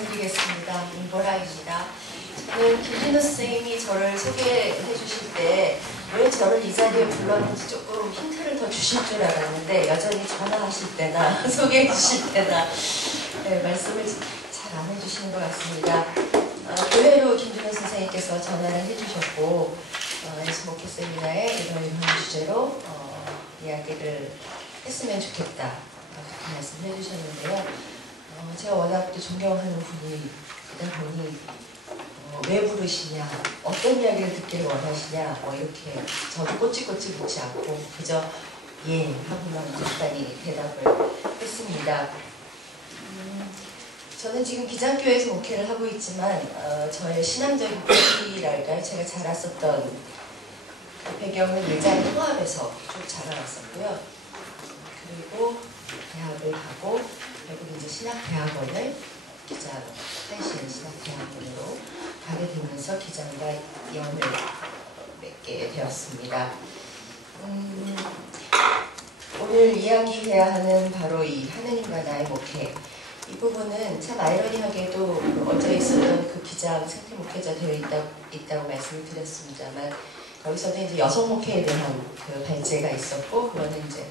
말씀드리겠습니다. 임보라입니다. 저는 김진우 선생님이 저를 소개해 주실 때 왜 저를 이 자리에 불렀는지 조금 힌트를 더 주실 줄 알았는데 여전히 전화하실 때나 소개해 주실 때나 말씀을 잘 안 해주시는 것 같습니다. 의외로 김진우 선생님께서 전화를 해주셨고 예수 목회 세미나에 이러한 주제로 이야기를 했으면 좋겠다 그렇게 말씀을 해주셨는데요. 제가 워낙 또 존경하는 분이다 보니 왜 부르시냐, 어떤 이야기를 듣기를 원하시냐 이렇게 저도 꼬치꼬치 묻지 않고 그저 예 하고만 간단히 대답을 했습니다. 저는 지금 기장교회에서 목회를 하고 있지만 저의 신앙적인 배기랄까요? 제가 자랐었던 그 배경은 예장 통합에서 쭉 자라왔었고요. 그리고 대학을 가고 결국 이제 신학대학원을 기장 하이시는 신학대학원으로 가게 되면서 기장과 연을 맺게 되었습니다. 오늘 이야기해야 하는 바로 이 하느님과 나의 목회, 이 부분은 참 아이러니하게도 어제 있었던 그 기장 생태 목회자 되어 있다고 말씀을 드렸습니다만 거기서는 이제 여성 목회에 대한 그 발제가 있었고 그거는 이제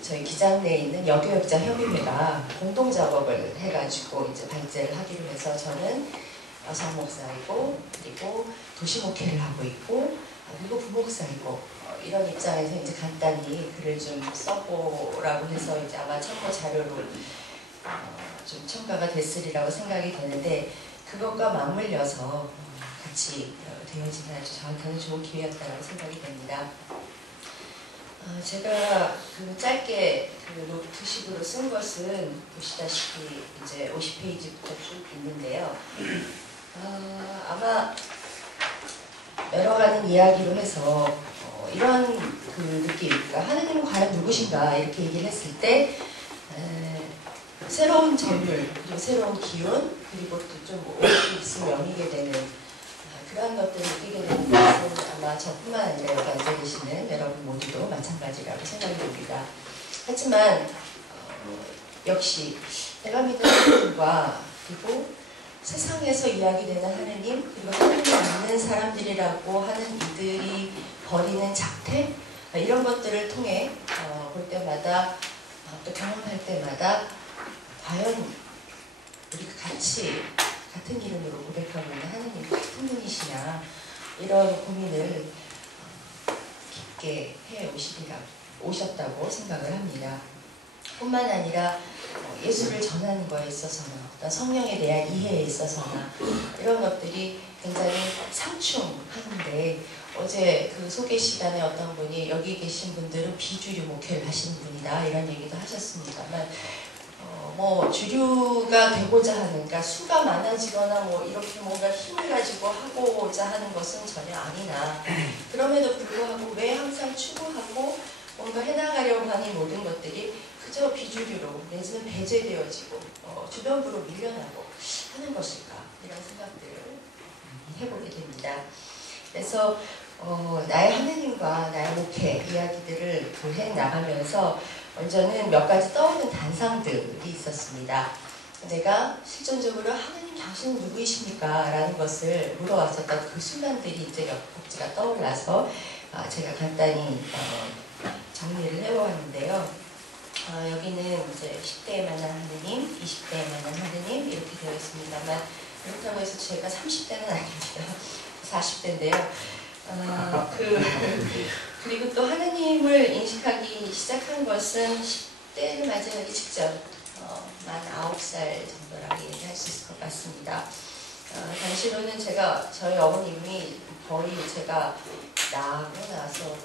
저희 기장 내에 있는 여교역자 협의회가 공동 작업을 해가지고 이제 발제를 하기로 해서 저는 여성 목사이고 그리고 도시 목회를 하고 있고 그리고 부목사이고 이런 입장에서 이제 간단히 글을 좀 써보라고 해서 이제 아마 참고 자료로 좀 첨가가 됐으리라고 생각이 되는데 그것과 맞물려서 같이 되어지는 아주 저한테는 좋은 기회였다고 생각이 됩니다. 제가 그 짧게 그 노트식으로 쓴 것은 보시다시피 이제 50페이지부터 쭉 있는데요. 아마 여러 가지 이야기로 해서 이런 그 느낌, 그러니까 하느님은 과연 누구신가 이렇게 얘기를 했을 때 새로운 전율, 그리고 새로운 기운, 그리고 또 좀 있으면 영이게 되는 그런 것들을 느끼게 되는 것은 아마 저뿐만 아니라 여기 앉아 계시는 여러분 모두도 마찬가지라고 생각이 듭니다. 하지만 역시 내가 믿는 하느님과 그리고 세상에서 이야기되는 하느님, 그리고 하느님을 믿는 사람들이라고 하는 이들이 벌이는 작태 이런 것들을 통해 볼 때마다 또 경험할 때마다 과연 우리가 같은 이름으로 고백하고 있는 하느님 같은 분이시냐 이런 고민을 깊게 해 오셨다고 생각을 합니다. 뿐만 아니라 예수를 전하는 거에 있어서나 어떤 성령에 대한 이해에 있어서나 이런 것들이 굉장히 상충하는데 어제 그 소개 시간에 어떤 분이 여기 계신 분들은 비주류 목회를 하시는 분이다 이런 얘기도 하셨습니다만 주류가 되고자 하는, 그러니까 수가 많아지거나 이렇게 뭔가 힘을 가지고 하고자 하는 것은 전혀 아니나 그럼에도 불구하고 왜 항상 추구하고 뭔가 해나가려고 하는 모든 것들이 그저 비주류로 내지는 배제되어지고 주변부로 밀려나고 하는 것일까 이런 생각들을 해보게 됩니다. 그래서 나의 하느님과 나의 목회 이야기들을 해나가면서 먼저는 몇 가지 떠오르는 단상들이 있었습니다. 내가 실존적으로 하느님 당신은 누구이십니까? 라는 것을 물어왔었던 그 순간들이 이제 몇 가지가 떠올라서 제가 간단히 정리를 해보았는데요. 여기는 이제 10대에 만난 하느님, 20대에 만난 하느님 이렇게 되어 있습니다만 그렇다고 해서 제가 30대는 아닙니다. 40대인데요. 그리고 또 하느님을 인식하기 시작한 것은 10대를 맞이하기 직전 만 9살 정도라고 얘기할 수 있을 것 같습니다. 당시로는 저희 어머님이 거의 제가 나고 나서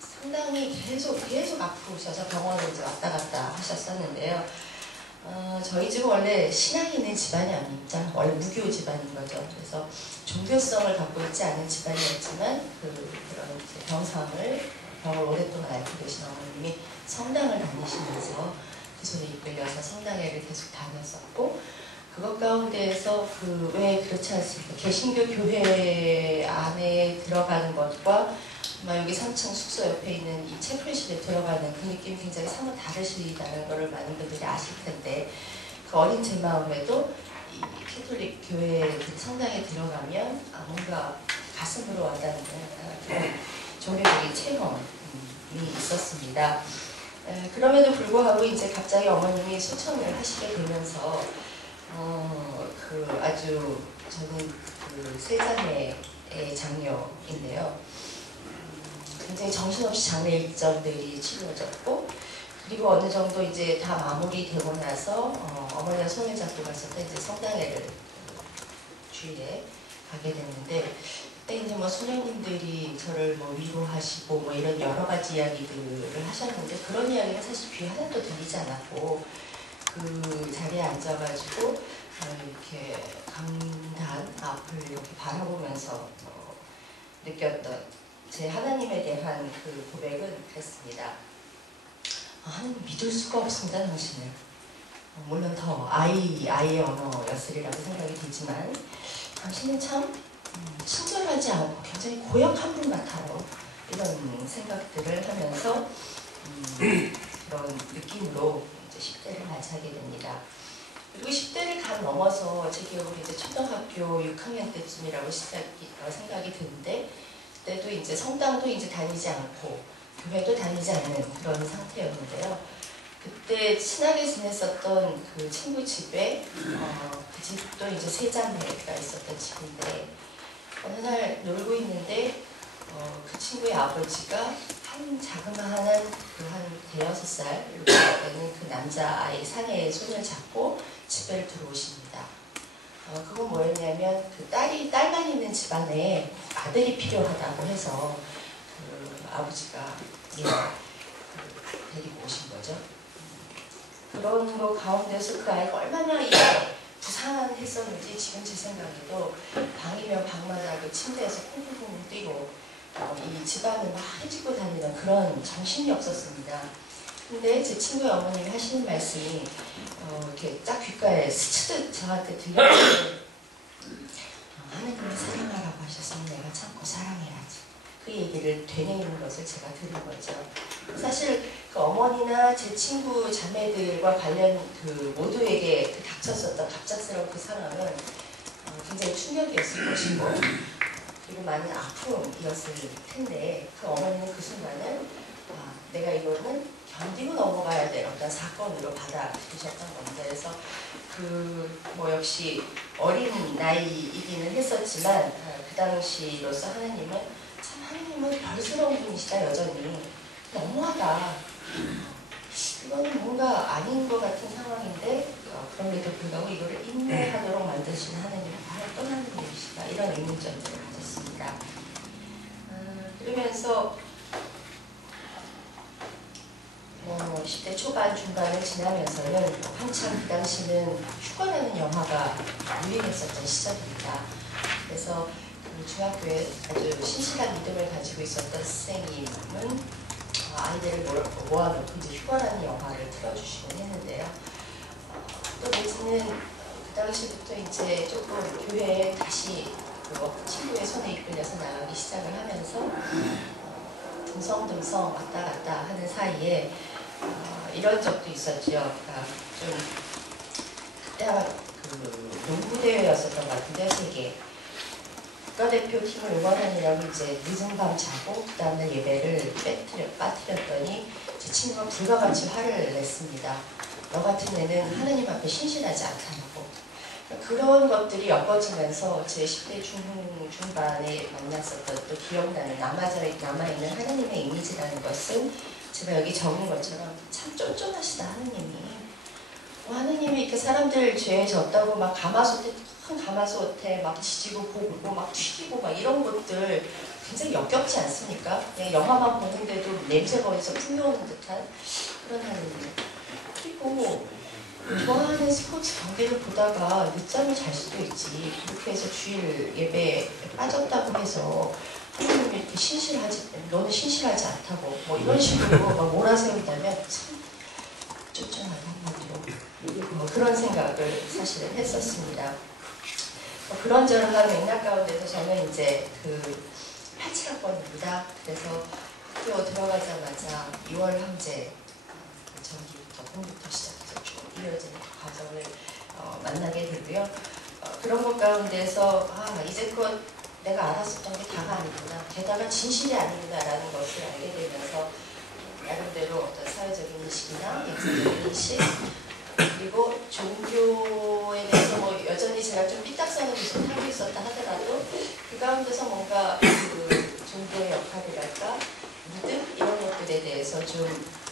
상당히 계속 아프셔서 병원을 이제 왔다 갔다 하셨었는데요. 저희 집은 원래 신앙이 있는 집안이 아닙니다. 원래 무교 집안인 거죠. 그래서 종교성을 갖고 있지 않은 집안이었지만 그런 병을 오랫동안 앓고 계신 어머님이 성당을 다니시면서 그 손에 이끌려서 성당회를 계속 다녔었고 그것 가운데에서 왜 그렇지 않습니까? 개신교 교회 안에 들어가는 것과 여기 3층 숙소 옆에 있는 이 채플실에 들어가는 그 느낌이 굉장히 사뭇 다르시다는 것을 많은 분들이 아실 텐데 그 어린 제 마음에도 이 캐톨릭 교회 성당에 들어가면 뭔가 가슴으로 와닿는 그런 종교적인 체험이 있었습니다. 그럼에도 불구하고 이제 갑자기 어머님이 소천을 하시게 되면서 아주 저는 그 세자매의 장녀인데요. 굉장히 정신없이 장례 일정들이 치루어졌고, 그리고 어느 정도 이제 다 마무리되고 나서 어머니가 손을 잡고 갔었던 이제 성당회를 주일에 가게 됐는데, 그때 이제 뭐 수녀님들이 저를 뭐 위로하시고 뭐 이런 여러 가지 이야기들을 하셨는데, 그런 이야기가 사실 귀에 하나도 들리지 않았고, 그 자리에 앉아가지고 이렇게 강단 앞을 이렇게 바라보면서 느꼈던 제 하나님에 대한 그 고백은 그랬습니다. 하나님 믿을 수가 없습니다, 당신을. 물론 더 아이의 언어였으리라고 생각이 들지만, 당신은 참 친절하지 않고 굉장히 고약한 분 같아요. 이런 생각들을 하면서 그런 느낌으로 이제 10대를 맞이하게 됩니다. 그리고 10대를 간 넘어서 제 기억으로 이제 초등학교 6학년 때쯤이라고 생각이 드는데, 그때도 이제 성당도 이제 다니지 않고 교회도 다니지 않는 그런 상태였는데요. 그때 친하게 지냈었던 그 친구 집에 그 집도 이제 세 자매가 있었던 집인데, 어느 날 놀고 있는데 그 친구의 아버지가 한 자그마한 그 한 대여섯 살 이렇게 되는 그 남자아이 사내의 손을 잡고 집에 들어오십니다. 그건 뭐였냐면 그 딸만 있는 집안에 아들이 필요하다고 해서 그 아버지가 데리고 오신 거죠. 그런 거 가운데서 그 아이가 얼마나 부산했었는지 지금 제 생각에도 방이면 방마다 그 침대에서 콩콩콩 뛰고 이 집안을 막 해집고 다니는 그런 정신이 없었습니다. 근데 제 친구의 어머님이 하시는 말씀이 이렇게 딱 귓가에 스치듯 저한테 들렸는데, 하나님이 사랑하라고 하셨으면 내가 참고 사랑해야지. 그 얘기를 되뇌이는 것을 제가 들은 거죠. 사실 그 어머니나 제 친구 자매들과 관련 그 모두에게 그 닥쳤었던 갑작스러운 그 상황은 굉장히 충격이었을 것이고, 그리고 많은 아픔이었을 텐데, 그 어머니는 그 순간은 내가 이거는 견디고 넘어가야 될 어떤 사건으로 받아들이셨던 겁니다. 그래서 뭐 역시 어린 나이이기는 했었지만 그 당시로서 하나님은 별스러운 분이시다. 여전히 너무하다. 이거는 뭔가 아닌 것 같은 상황인데 그럼에도 불구하고 이거를 인내하도록 만드시는 하나님은 바로 떠나는 분이시다. 이런 의문점들을 가졌습니다. 그러면서 10대 초반 중반을 지나면서는 한참 그 당시는 휴가라는 영화가 유행했었던 시절입니다. 그래서 그 중학교에 아주 신실한 믿음을 가지고 있었던 선생님은 아이들을 모아놓고 이제 휴가라는 영화를 틀어주시곤 했는데요. 또 내지는 그 당시부터 이제 조금 교회에 다시 친구의 손에 이끌려서 나가기 시작을 하면서 듬성듬성 왔다 갔다 하는 사이에 이런 적도 있었죠. 그러니까 좀 그때 아마 그 농구대회였었던 것 같은데, 세계 국가대표팀을 응원하느라고 이제 늦은 밤 자고 그 다음날 예배를 빠뜨렸더니 제 친구가 불가같이 화를 냈습니다. 너 같은 애는 하나님 앞에 신실하지 않다고. 그런 것들이 엮어지면서 제 10대 중반에 만났었던 또 기억나는 남아있는 하나님의 이미지라는 것은 제가 여기 적은 것처럼 참 쫀쫀하시다. 하나님이 이렇게 사람들 죄에 졌다고 막 큰 가마솥에 막 지지고 볶고 막 튀기고 막 이런 것들 굉장히 역겹지 않습니까? 그냥 영화만 보는데도 냄새가 어디서 풍겨오는 듯한 그런 하나님. 그리고 좋아하는 스포츠 경기를 보다가 늦잠을 잘 수도 있지. 그렇게 해서 주일 예배에 빠졌다고 해서 하나님이 이렇게 너는 신실하지 않다고 뭐 이런 식으로 막 몰아세운다면 참 쫀쫀하다 한마디로 그런 생각을 사실은 했었습니다. 그런저런 맥락 가운데서 저는 이제 그 87학번입니다. 그래서 학교 들어가자마자 2월 형제 전기부터 공부부터 시작해서 쭉 이어지는 과정을 만나게 되고요. 그런 것 가운데서 이제껏 내가 알았었던 게 다가 아니구나, 게다가 진실이 아니구나라는 것을 알게 되면서 나름대로 어떤 사회적인 인식이나 역사적인 인식, 그리고 종교에 대해서 뭐 여전히 제가 좀 삐딱선을 계속 하고 있었다 하더라도 그 가운데서 뭔가 그 종교의 역할이랄까, 믿음 이런 것들에 대해서 좀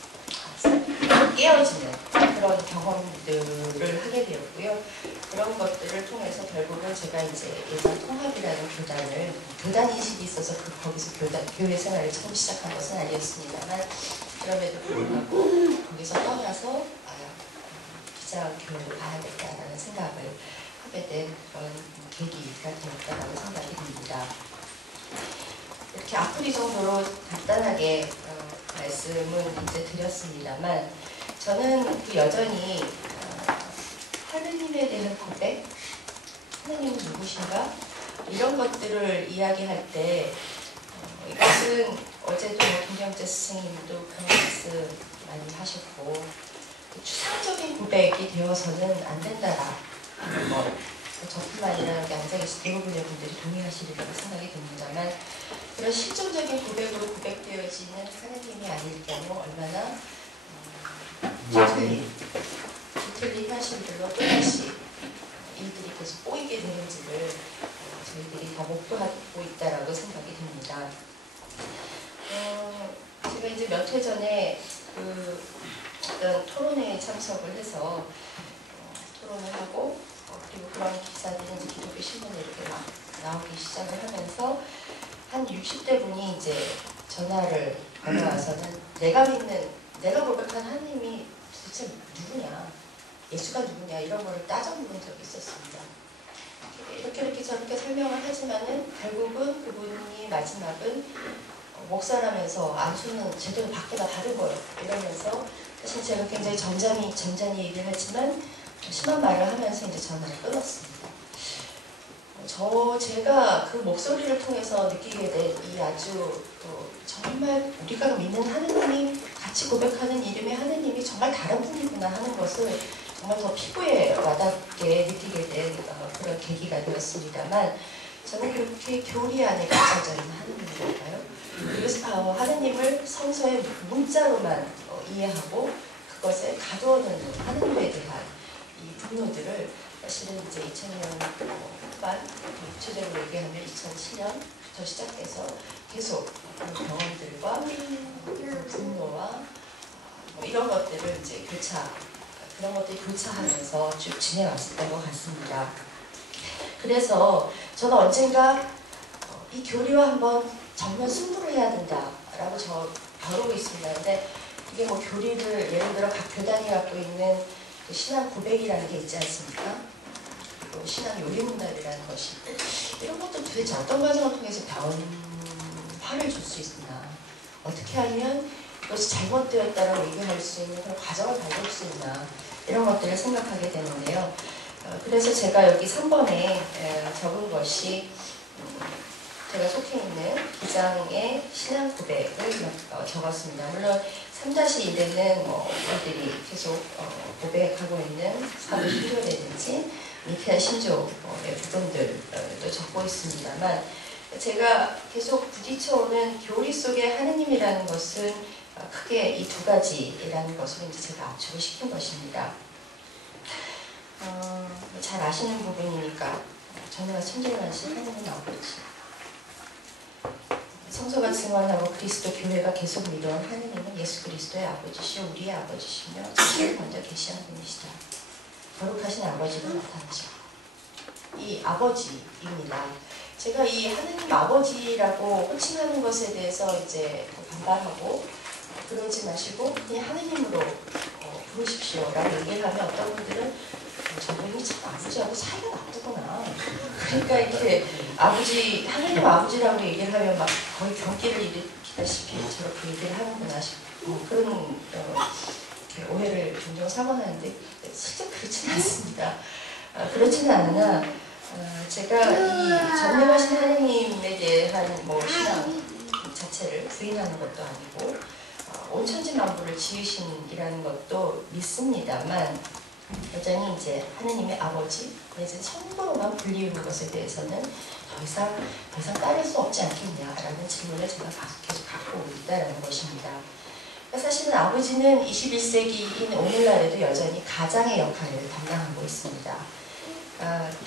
깨어지는 그런 경험들을 하게 되었고요. 그런 것들을 통해서 결국은 제가 이제 예산 통합이라는 교단 인식이 있어서 거기서 교회 생활을 처음 시작한 것은 아니었습니다만, 그럼에도 불구하고 거기서 떠나서 기자교회를 가야겠다라는 생각을 하게 된 그런 계기가 되었다라고 생각이 듭니다. 이렇게 아프리 정도로 간단하게 말씀은 이제 드렸습니다만, 저는 여전히 하느님에 대한 고백, 하느님은 누구신가? 이런 것들을 이야기할 때 이것은 어제도 김경재 스승님도 그런 말씀 많이 하셨고, 추상적인 고백이 되어서는 안 된다라는 것, 저뿐만 아니라 여기 앉아계신 대부분의 분들이 동의하시리라고 생각이 듭니다만, 그런 실존적인 고백으로 고백되어지는 하느님이 아닐 경우 얼마나 뒤틀린 현실들로 또다시 일들이 계속 꼬이게 되는지를 저희들이 다 목도하고 있다라고 생각이 듭니다. 제가 이제 몇 회 전에 어떤 토론회에 참석을 해서 토론을 하고, 그리고 그런 기사들이 이제 기독교 신문에 이렇게 막 나오기 시작을 하면서 한 60대 분이 이제 전화를 걸어와서는 내가 고백한 하나님이 도대체 누구냐, 예수가 누구냐, 이런 거를 따져 물은 적이 있었습니다. 이렇게 저렇게 설명을 하지만은 결국은 그분이 마지막은 목사라면서 안수는 제대로 받기가 다른 거예요. 이러면서 사실 제가 굉장히 점잖이 얘기를 했지만 심한 말을 하면서 이제 전화를 끊었습니다. 제가 그 목소리를 통해서 느끼게 된 이 아주 정말 우리가 믿는 하느님이, 같이 고백하는 이름의 하느님이 정말 다른 분이구나 하는 것을 정말 더 피부에 와닿게 느끼게 된 그런 계기가 되었습니다만, 저는 그렇게 교리 안에 갇혀져 있는 하느님이랄까요? 그래서 하느님을 성서의 문자로만 이해하고 그것에 가두어놓는 하느님에 대한 이 분노들을 사실은 이제 2000년 후반, 구체적으로 얘기하면 2007년부터 시작해서 계속 경험들과 분노와 이런 것들을 이제 그런 것들이 교차하면서 쭉 지내왔었던 것 같습니다. 그래서 저는 언젠가 이 교리와 한번 정면 승부를 해야 된다라고 벼르고 있습니다. 근데 이게 뭐 교리를 예를 들어 각 교단이 갖고 있는 그 신앙 고백이라는 게 있지 않습니까? 그리고 신앙 요리문답이라는 것이 있고, 이런 것도 도대체 어떤 과정을 통해서 변화를 줄 수 있나, 어떻게 하면 이것이 잘못되었다라고 얘기할 수 있는 그런 과정을 밟을 수 있나, 이런 것들을 생각하게 되는데요. 그래서 제가 여기 3번에 적은 것이 제가 속해 있는 기장의 신앙 고백을 적었습니다. 물론 3-1에는 우리들이 계속 고백하고 있는 사도 신조라든지 미피아 신조의 부분들도 적고 있습니다만, 제가 계속 부딪혀오는 교리 속의 하느님이라는 것은 크게 이 두 가지라는 것을 이제 제가 압축을 시킨 것입니다. 잘 아시는 부분이니까 전능한 천지만신 하느님 아버지, 성서가 증언하고 그리스도 교회가 계속 믿어온 하느님은 예수 그리스도의 아버지시오 우리의 아버지시며 자신을 먼저 계시한 분이시다. 거룩하신 아버지가 나타나시고, 이 아버지입니다. 제가 이 하느님 아버지라고 호칭하는 것에 대해서 이제 반발하고, 그러지 마시고 그냥 하느님으로 부르십시오라고 얘기를 하면 어떤 분들은 저분이 참 아버지하고 사이가 나쁘구나, 그러니까 이렇게 하느님 아버지라고 얘기를 하면 막 거의 경기를 일으키다시피 저렇게 얘기를 하는구나 싶고, 그런 오해를 종종 사곤 하는데 실제 그렇지는 않습니다. 그렇지는 않으나 제가 이 전능하신 하느님에 대한 신앙 자체를 부인하는 것도 아니고 온 천지 만물을 지으신이라는 것도 믿습니다만, 여전히 이제 하느님의 아버지 내지는 성부로만 불리우는 것에 대해서는 더 이상 따를 수 없지 않겠냐라는 질문을 제가 계속 갖고 있다는 것입니다. 사실은 아버지는 21세기인 오늘날에도 여전히 가장의 역할을 담당하고 있습니다.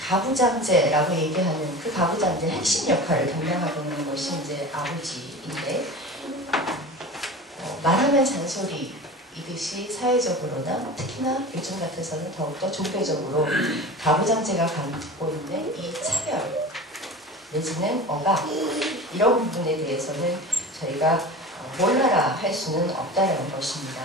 가부장제라고 얘기하는 그 가부장제 핵심 역할을 담당하고 있는 것이 이제 아버지인데, 말하면 잔소리이듯이 사회적으로나 특히나 요즘 같아서는 더욱더 종교적으로 가부장제가 갖고 있는 이 차별 내지는 억압, 이런 부분에 대해서는 저희가 몰라라 할 수는 없다는 것입니다.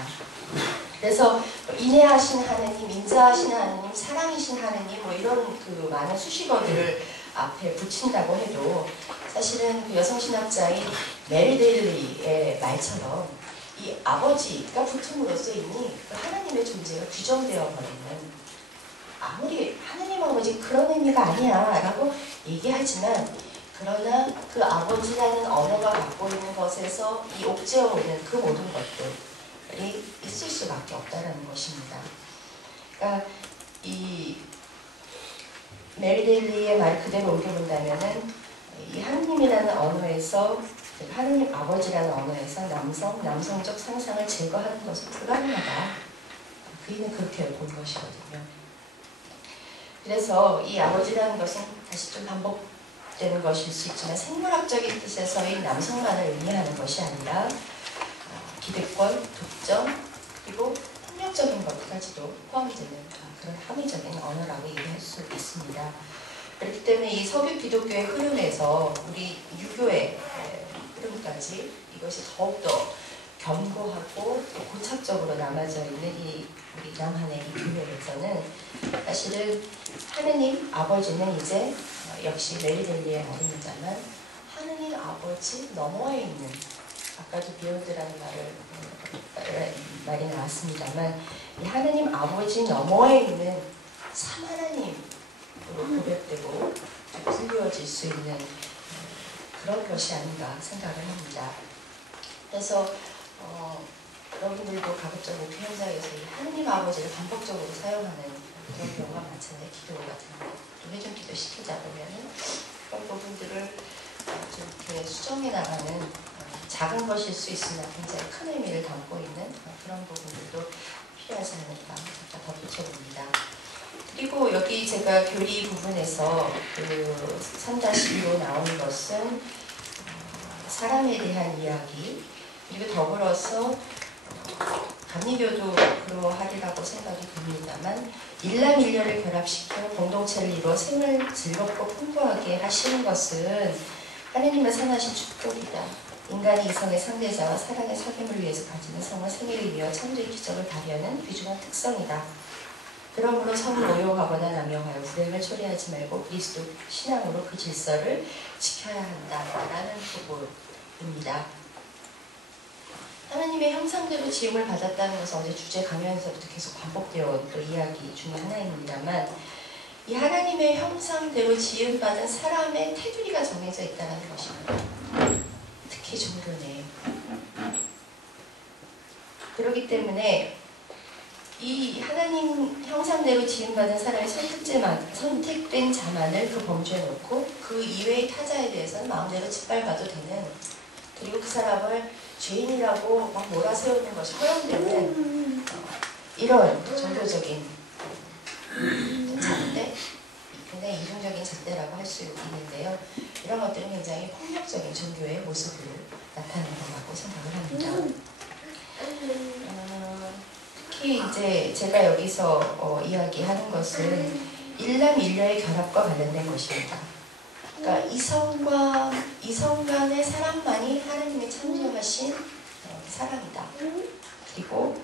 그래서 인애하신 하느님, 인자하신 하느님, 사랑이신 하느님, 뭐 이런 그 많은 수식어들을 앞에 붙인다고 해도 사실은 그 여성신학자인 메리 데일리의 말처럼 이 아버지가 붙음으로써 이미 그 하나님의 존재가 규정되어 버리는, 아무리 하느님 아버지 그런 의미가 아니야 라고 얘기하지만, 그러나 그 아버지라는 언어가 갖고 있는 것에서 이 옥죄어오는 그 모든 것들이 있을 수밖에 없다는 것입니다. 그러니까 이 메리 데일리의 말 그대로 옮겨본다면은 이 하느님이라는 언어에서, 하느님 아버지라는 언어에서 남성적 상상을 제거하는 것은 불가능하다. 그이는 그렇게 본 것이거든요. 그래서 이 아버지라는 것은 다시 좀 반복되는 것일 수 있지만 생물학적인 뜻에서의 남성만을 의미하는 것이 아니라 기득권, 독점, 그리고 폭력적인 것까지도 포함되는 그런 합의적인 언어라고 얘기할 수 있습니다. 그렇기 때문에 이 석유 기독교의 흐름에서 우리 유교의 흐름까지 이것이 더욱더 견고하고 고착적으로 남아져 있는 이 우리 남한의 이 교회에서는 사실은 하느님 아버지는 이제 역시 메리 데일리의 말입니다만 하느님 아버지 너머에 있는, 아까도 비욘드라는 말이 나왔습니다만 이 하느님 아버지 너머에 있는 참 하나님으로 고백되고 불리워질 수 있는 그런 것이 아닌가 생각을 합니다. 그래서 여러분들도 가급적으로 그 현장에서 이 하느님 아버지를 반복적으로 사용하는 그런 경우가 많잖아요. 기도 같은 거, 회중 기도 시키자 보면은 그런 부분들을 좀 이렇게 수정해 나가는 작은 것일 수 있으나 굉장히 큰 의미를 담고 있는 그런 부분들도 필요하지 않을까 덧붙여봅니다. 그리고 여기 제가 교리 부분에서 그 3-2로 나온 것은 사람에 대한 이야기, 그리고 더불어서 감리교도 그러하리라고 생각이 듭니다만 일남일녀를 결합시켜 공동체를 이루어 생을 즐겁고 풍부하게 하시는 것은 하느님의 선하신 축복이다. 인간이 이성의 상대자와 사랑의 사귐을 위해서 가지는 성을 생애를 위하여 창조의 기적을 발휘하는 귀중한 특성이다. 그러므로 성을 모욕하거나 남용하여 불행을 초래하지 말고 그리스도 신앙으로 그 질서를 지켜야 한다라는 부분입니다. 하나님의 형상대로 지음을 받았다는 것은 어제 주제 강연에서부터 계속 반복되어 온 또 이야기 중에 하나입니다만, 이 하나님의 형상대로 지음받은 사람의 테두리가 정해져 있다는 것입니다. 특히 종교 내에. 그렇기 때문에 이 하나님 형상대로 지음받은 사람의 선택된 자만을 그 범주에 놓고 그 이외의 타자에 대해서는 마음대로 짓밟아도 되는, 그리고 그 사람을 죄인이라고 막 몰아세우는 것이 허용되는 이런 종교적인 잣대, 굉장히 이중적인 잣대라고 할 수 있는데요. 이런 것들은 굉장히 폭력적인 종교의 모습을 나타내는 거라고 생각을 합니다. 특히 이제 제가 여기서 이야기하는 것은 일남일녀의 결합과 관련된 것입니다. 그러니까 이성 간의 사랑만이 하나님이 창조하신 사랑이다. 그리고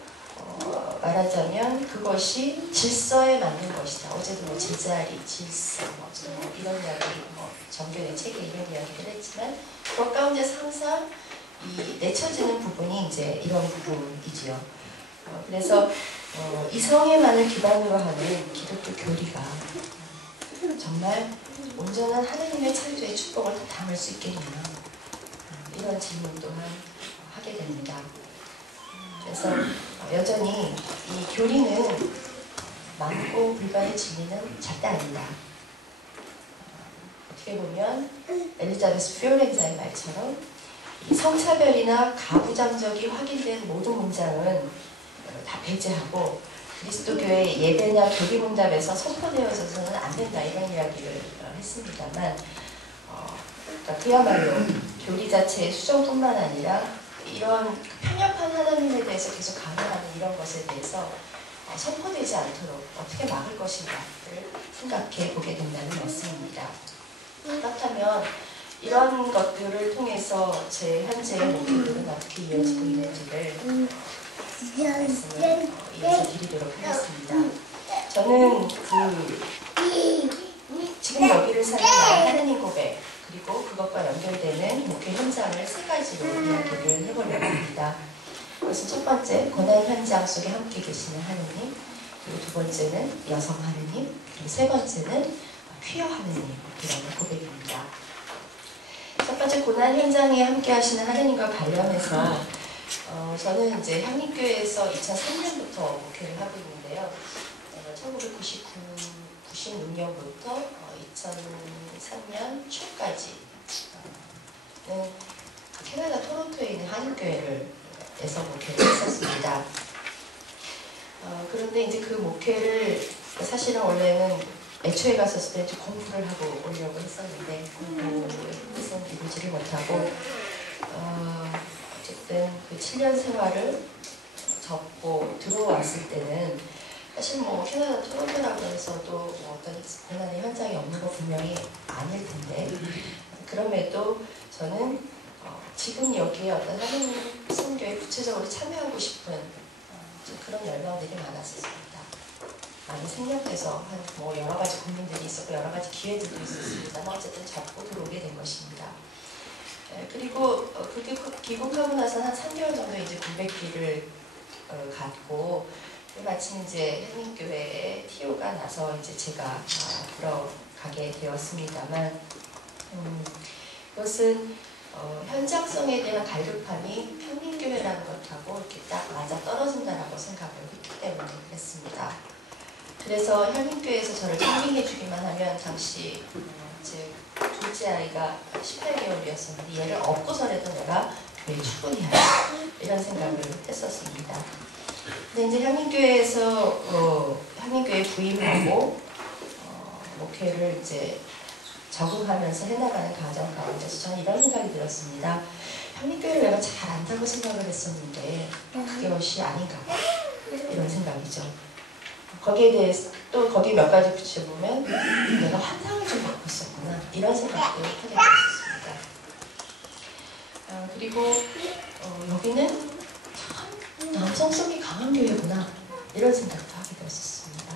말하자면 그것이 질서에 맞는 것이다. 어제도 뭐 제자리, 질서, 이런 이야기, 정교의 책에 이런 이야기를 했지만 그 가운데서 항상 이 내쳐지는 부분이 이제 이런 부분이지요. 그래서 이성에만을 기반으로 하는 기독교 교리가 정말 온전한 하나님의 창조의 축복을 다 담을 수 있겠냐, 이런 질문 또한 하게 됩니다. 그래서 여전히 이 교리는 많고 불가의 진리는 절대 아니다. 어떻게 보면 엘리자베스 피오렌자의 말처럼 성차별이나 가부장적이 확인된 모든 문장은 다 배제하고 그리스도교의 예배나 교리문답에서 선포되어져서는 안 된다 이런 이야기를 했습니다만 그러니까 그야말로 교리 자체의 수정뿐만 아니라 이런 편협한 하나님에 대해서 계속 강요하는 이런 것에 대해서 선포되지 않도록 어떻게 막을 것인가를 생각해 보게 된다는 말씀입니다. 그렇다면 이런 것들을 통해서 제 현재의 목표들은 어떻게 이어지고 있는지를 말씀을 이어서 드리도록 하겠습니다. 저는 지금 여기를 사는 나의 하느님 고백 그리고 그것과 연결되는 목회 현장을 세 가지로 이야기를 해보려고 합니다. 그것은 첫 번째, 고난 현장 속에 함께 계시는 하느님, 그리고 두 번째는 여성 하느님, 그리고 세 번째는 퀴어 하느님이라는 고백입니다. 첫 번째, 고난 현장에 함께 하시는 하느님과 관련해서 저는 이제 향림교회에서 2003년부터 목회를 하고 있는데요. 1996년부터 2003년 초까지는 캐나다 토론토에 있는 한인교회에서 목회를 했었습니다. 그런데 이제 그 목회를 사실은 원래는 애초에 갔었을 때 공부를 하고 오려고 했었는데 공부에서 이루지를 못하고 어쨌든 그 7년 생활을 접고 들어왔을 때는 사실 뭐 캐나다 토론토라고 해서도 뭐 어떤 고난의 현장이 없는 거 분명히 아닐 텐데 그럼에도 저는 지금 여기에 어떤 하느님 선교에 구체적으로 참여하고 싶은 그런 열망들이 많았었습니다. 많이 생략돼서 뭐 여러 가지 고민들이 있었고 여러 가지 기회들도 있었습니다만 어쨌든 잡고 들어오게 된 것입니다. 그리고 그게 귀국하고 나서 한 3개월 정도 이제 공백기를 갖고 마침 이제 한인교회에 TO가 나서 이제 제가 들어가게 되었습니다만 그것은 현장성에 대한 갈급함이 평민교회라는 것하고 이렇게 딱 맞아 떨어진다라고 생각을 했기 때문에 그랬습니다. 그래서 현민교회에서 저를 캠핑해 주기만 하면 당시 제 둘째 아이가 18개월이었었는데 얘를 업고서라도 내가 교회에 출근해야 이런 생각을 했었습니다. 근데 이제 현민교회에서 현민교회 부임하고 목회를 이제 적응하면서 해나가는 과정 가운데서 저는 이런 생각이 들었습니다. 현민교회를 내가 잘 안다고 생각을 했었는데 그게 것이 아닌가 이런 생각이죠. 거기에 대해서 또 거기에 몇 가지 붙여보면 내가 환상을 좀 받고 있었구나 이런 생각도 하게 되었습니다. 그리고 여기는 참 남성성이 강한 교회구나 이런 생각도 하게 되었습니다.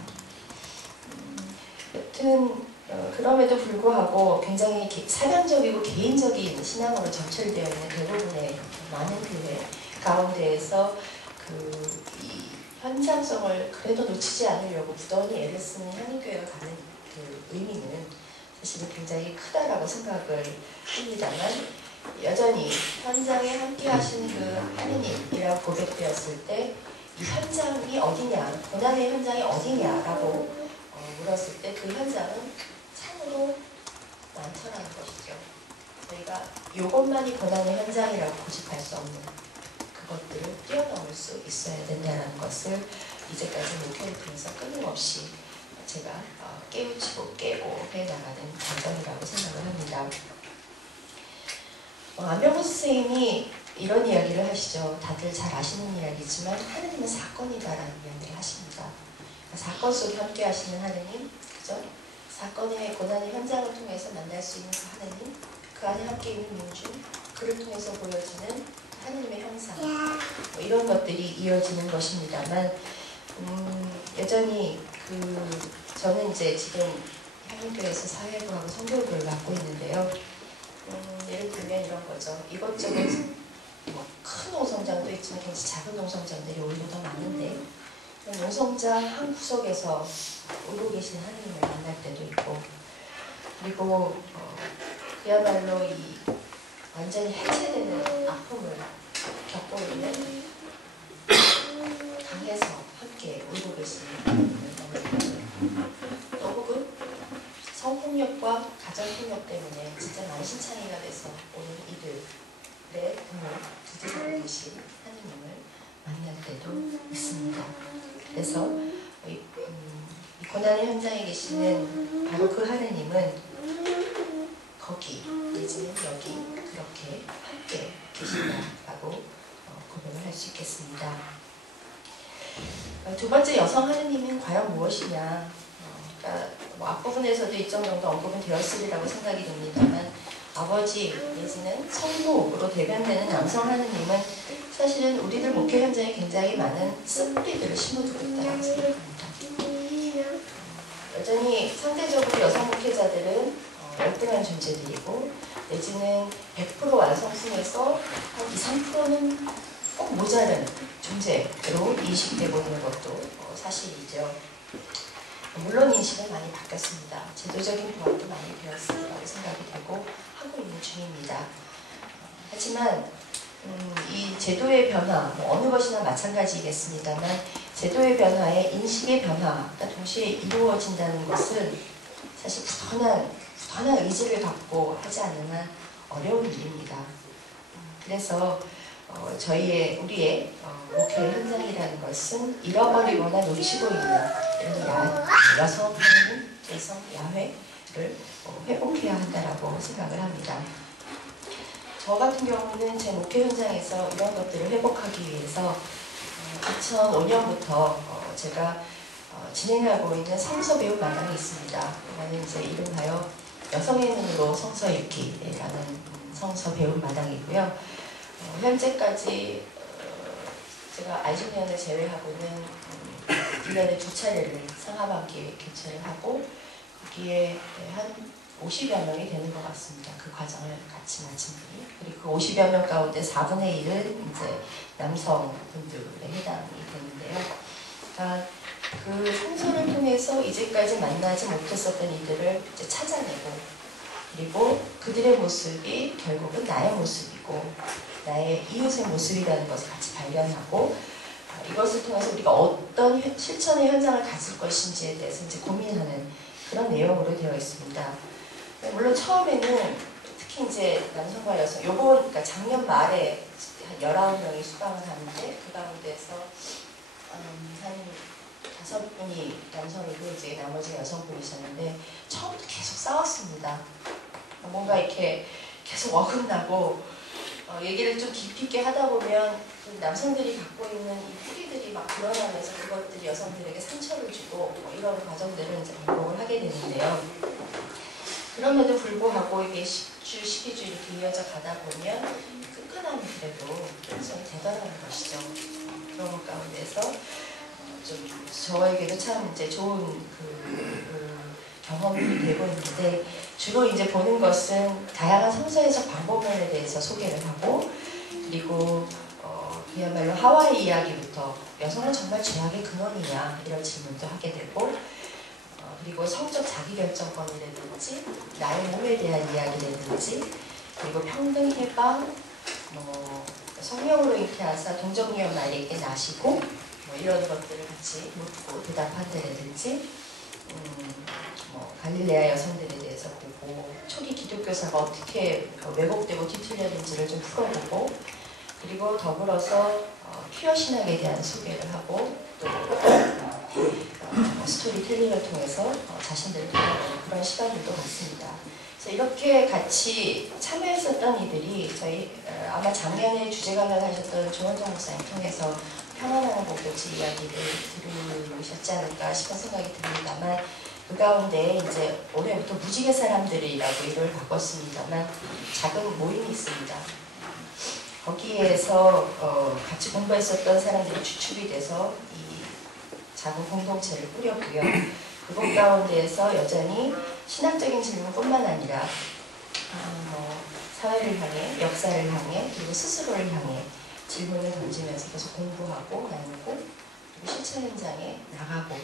여튼 그럼에도 불구하고 굉장히 사명적이고 개인적인 신앙으로 점철되어 있는 대부분의 많은 교회 가운데에서 이 현장성을 그래도 놓치지 않으려고 부단히 애를 쓰는 한인교회가 가는 그 의미는 사실은 굉장히 크다라고 생각을 합니다만 여전히 현장에 함께 하시는 그 하느님이라고 고백되었을 때 이 현장이 어디냐, 고난의 현장이 어디냐라고 물었을 때 그 현장은 참으로 많더라는 것이죠. 저희가 이것만이 고난의 현장이라고 고집할 수 없는 그것들을 뛰어넘을 수 있어야 된다는 것을 이제까지 목회를 통해서 끊임없이 제가 깨우치고 깨고 해나가는 과정이라고 생각을 합니다. 안병호 선생님이 이런 이야기를 하시죠. 다들 잘 아시는 이야기지만 하느님은 사건이다라는 이야기를 하십니다. 사건 속에 함께 하시는 하느님, 그죠? 사건의 고난의 현장을 통해서 만날 수 있는 그 하느님, 그 안에 함께 있는 민중, 그를 통해서 보여지는 하느님의 형상, 뭐 이런 것들이 이어지는 것입니다만 여전히 저는 이제 지금 한인교회에서 사회부하고 선교부를 맡고 있는데요. 예를 들면 이런 거죠. 이것저것 큰 농성장도 있지만 굉장히 작은 농성장들이 오히려 더 많은데 농성장 한 구석에서 울고 계신 하느님을 만날 때도 있고 그리고 그야말로 이 완전히 해체되는 아픔을 겪고 있는 강에서 함께 울고 계시는 하느님을 만납니다. 가정폭력 때문에 진짜 만신창이가 돼서 오는 이들의 등을 두드려보듯이 하느님을 만날 때도 있습니다. 그래서 이 고난의 현장에 계시는 바로 그 하느님은 거기 내지는 여기 그렇게 함께 계신다라고 고백을 할 수 있겠습니다. 두 번째 여성 하느님은 과연 무엇이냐? 그러니까 뭐 앞부분에서도 일정 정도 언급은 되었으리라고 생각이 됩니다만 아버지 내지는 성부로 대변되는 남성 하느님은 사실은 우리들 목회 현장에 굉장히 많은 쓴뿌리들을 심어두고 있다고 생각합니다. 여전히 상대적으로 여성 목회자들은 열등한 존재들이고 내지는 100% 완성품에서 한 2, 3%는 꼭 모자른 존재로 인식되고 있는 것도 사실이죠. 물론 인식은 많이 바뀌었습니다. 제도적인 부활도 많이 되었으리라고 생각이 되고 하고 있는 중입니다. 하지만 이 제도의 변화, 어느 것이나 마찬가지겠습니다만 제도의 변화에 인식의 변화가 동시에 이루어진다는 것은 사실 부단한 의지를 갖고 하지 않는 한 어려운 일입니다. 그래서 우리의 목회 현장이라는 것은 잃어버리거나 놓치고 있는 이런 여성 야훼를 회복해야 한다라고 생각을 합니다. 저 같은 경우는 제 목회 현장에서 이런 것들을 회복하기 위해서 2005년부터 제가 진행하고 있는 성서 배움 마당이 있습니다. 이거는 이제 이름하여 여성의 눈으로 성서 읽기라는 성서 배움 마당이고요. 현재까지 제가 아이즈년을 제외하고는 1년에 2차례를 상하반기에 개최를 하고 거기에 한 50여 명이 되는 것 같습니다. 그 과정을 같이 마친 분이. 그리고 그 50여 명 가운데 4분의 1은 이제 남성분들에 해당이 되는데요. 그러니까 그 성서를 통해서 이제까지 만나지 못했었던 이들을 이제 찾아내고 그리고 그들의 모습이 결국은 나의 모습이고 나의 이웃의 모습이라는 것을 같이 발견하고 이것을 통해서 우리가 어떤 실천의 현장을 가질 것인지에 대해서 이제 고민하는 그런 내용으로 되어 있습니다. 물론 처음에는 특히 이제 남성과 여성, 그러니까 작년 말에 한 19명이 수강을 하는데 그 가운데서 한 5분이 남성이고 이제 나머지 여성분이셨는데 처음부터 계속 싸웠습니다. 뭔가 이렇게 계속 어긋나고 얘기를 좀 깊이 있게 하다 보면 남성들이 갖고 있는 이 뿌리들이 막 드러나면서 그것들이 여성들에게 상처를 주고 이런 과정들을 이제 반복을 하게 되는데요. 그럼에도 불구하고 이게 10주, 12주 이렇게 이어져 가다 보면 끈끈함이 그래도 굉장히 대단한 것이죠. 그런 가운데서 좀 저에게도 참 이제 좋은 경험이 되고 있는데 주로 이제 보는 것은 다양한 성서에서 방법론에 대해서 소개를 하고 그리고 그야말로 하와이 이야기부터 여성은 정말 죄악의 근원이냐 이런 질문도 하게 되고 그리고 성적 자기결정권이라든지 나의 몸에 대한 이야기라든지 그리고 평등 해방 성령으로 잉태하사 동정녀 마리에게 나시고 이런 것들을 같이 묻고 대답한다든지 갈릴레아 여성들에 대해서 보고 초기 기독교사가 어떻게 왜곡되고 뒤틀렸는지를 좀 풀어보고 그리고 더불어서 퀴어 신학에 대한 소개를 하고 또 스토리텔링을 통해서 자신들을 돌아보는 그런 시간들도 갖습니다. 그래서 이렇게 같이 참여했었던 이들이 저희 아마 작년에 주제 강연하셨던 조원정 목사님 통해서 평안한 공동체 이야기를 들으셨지 않을까 싶은 생각이 듭니다만 그 가운데 이제 올해부터 무지개 사람들이라고 이름을 바꿨습니다만 작은 모임이 있습니다. 거기에서 같이 공부했었던 사람들이 주축이 돼서 이 작은 공동체를 꾸렸고요. 그곳 가운데에서 여전히 신학적인 질문뿐만 아니라 사회를 향해, 역사를 향해, 그리고 스스로를 향해 질문을 던지면서 계속 공부하고 나누고 그리고 실천 현장에 나가고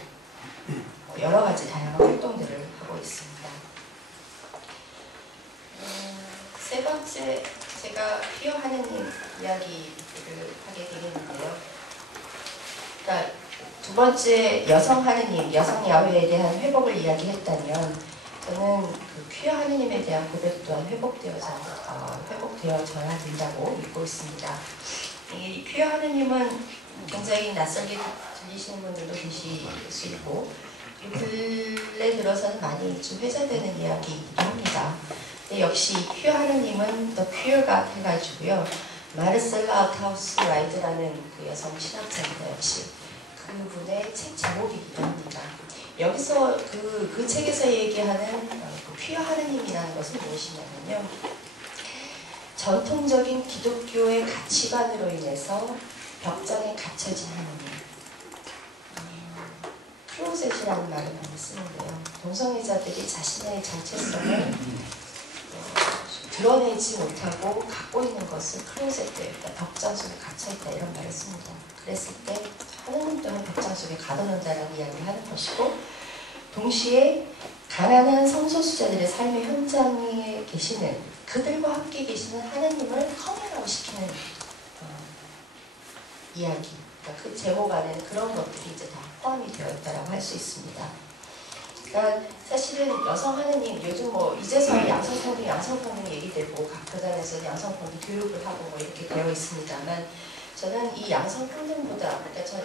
여러 가지 다양한 활동들을 하고 있습니다. 세 번째 제가 퀴어 하느님 이야기를 하게 되겠는데요. 그러니까 두 번째 여성 하느님, 여성 야훼에 대한 회복을 이야기했다면 저는 그 퀴어 하느님에 대한 고백 또한 회복되어져야 된다고 믿고 있습니다. 이 퀴어 하느님은 굉장히 낯설게 들리시는 분들도 계실 수 있고 근래 들어서는 많이 좀 회자되는 이야기이기도 합니다. 근데 역시 퀴어 하느님은 더 퀴어가 해가지고요. 마르셀라 아우타우스 라이드라는 그 여성 신학자입니다. 역시 그분의 책 제목이기도 합니다. 여기서 그 책에서 얘기하는 퀴어 하느님이라는 것은 무엇이냐면요. 전통적인 기독교의 가치관으로 인해서 벽장에 갇혀진 하느님. 클로셋이라는 말을 많이 쓰는데요. 동성애자들이 자신의 정체성을 드러내지 못하고 갖고 있는 것을 클로셋에 있다, 벽장 속에 갇혀있다 이런 말을 씁니다. 그랬을 때 하느님 또한 벽장 속에 가둬놓는다는 이야기를 하는 것이고 동시에 가난한 성소수자들의 삶의 현장에 계시는 그들과 함께 계시는 하느님을 커밍아웃 시키는 이야기. 그러니까 그 제목 안에는 그런 것들이 이제 다 포함이 되어 있다고 할 수 있습니다. 그러니까 사실은 여성 하느님 요즘 뭐 이제서야 양성평등 얘기되고 각 교단에서 양성평등 교육을 하고 뭐 이렇게 되어 있습니다만 저는 이 양성평등보다 그러니까 저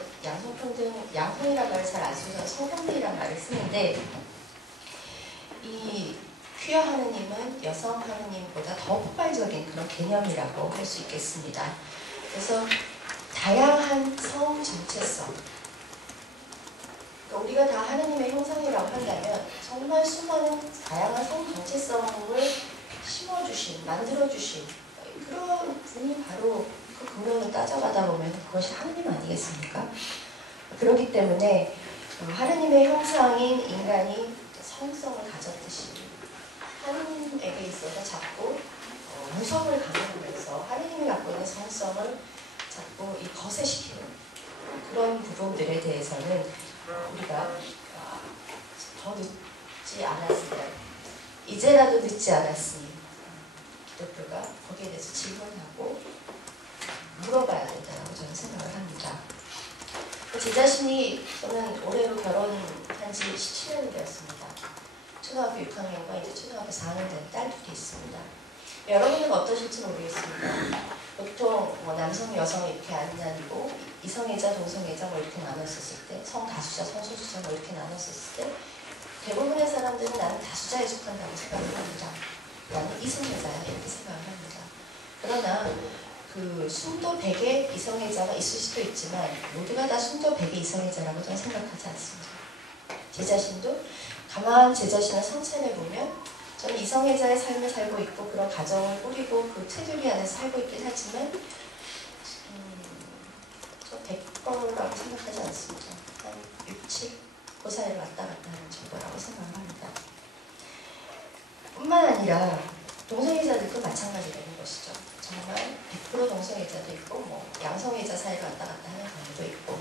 양성이라는 말을 잘 안 쓰고 성평등이라는 말을 쓰는데 이 퀴어 하느님은 여성 하느님보다 더 폭발적인 그런 개념이라고 할 수 있겠습니다. 그래서 다양한 성 정체성 그러니까 우리가 다 하느님의 형상이라고 한다면 정말 수많은 다양한 성 정체성을 심어주신, 만들어주신 그런 분이 바로 그 근원을 따져가다 보면 그것이 하느님 아니겠습니까? 그렇기 때문에 하느님의 형상인 인간이 성성을 가졌듯이 하느님에게 있어서 자꾸 무성을 강조하면서 하느님이 갖고 있는 성성을 자꾸 이 거세시키는 그런 부분들에 대해서는 우리가 더 늦지 않았으면 이제라도 늦지 않았으니 기독교가 거기에 대해서 질문하고 물어봐야 된다고 저는 생각을 합니다. 제 자신이 저는 올해로 결혼한 지 17년이 되었습니다. 초등학교 6학년과 이제 초등학교 4학년 된 딸 둘이 있습니다. 여러분은 어떠실지 모르겠습니다. 보통 뭐 남성, 여성 이렇게 안 나뉘고 이성애자, 동성애자 뭐 이렇게 나눴었을 때 성다수자, 성소수자 뭐 이렇게 나눴었을 때 대부분의 사람들은 나는 다수자에 속한다고 생각을 합니다. 나는 이성애자야 이렇게 생각을 합니다. 그러나 그 순도 100의 이성애자가 있을 수도 있지만 모두가 다 순도 100의 이성애자라고 저는 생각하지 않습니다. 제 자신도 가만 제 자신을 성찰해보면 저는 이성애자의 삶을 살고 있고 그런 가정을 꾸리고 그 테두리 안에서 살고 있긴 하지만 저 100%라고 생각하지 않습니다. 한 6, 7 그 사이를 왔다 갔다 하는 정도라고 생각을 합니다. 뿐만 아니라 동성애자들도 마찬가지라는 것이죠. 정말 100% 동성애자도 있고 뭐 양성애자 사이를 왔다 갔다 하는 경우도 있고